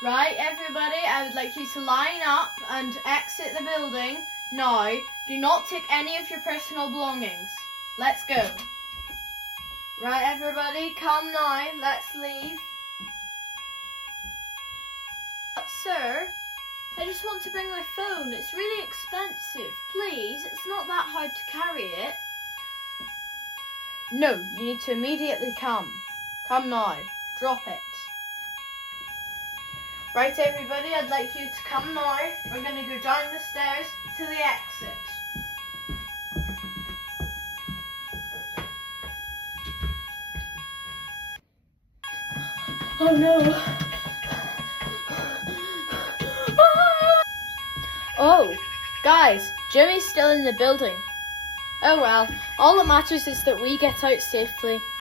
Right, everybody, I would like you to line up and exit the building. Now, do not take any of your personal belongings. Let's go. Right, everybody, come now. Let's leave. Sir, I just want to bring my phone. It's really expensive. Please, it's not that hard to carry it. No, you need to immediately come. Come now. Drop it. Right, everybody, I'd like you to come now. We're going to go down the stairs to the exit. Oh no. Oh, guys, Jimmy's still in the building. Oh well, all that matters is that we get out safely.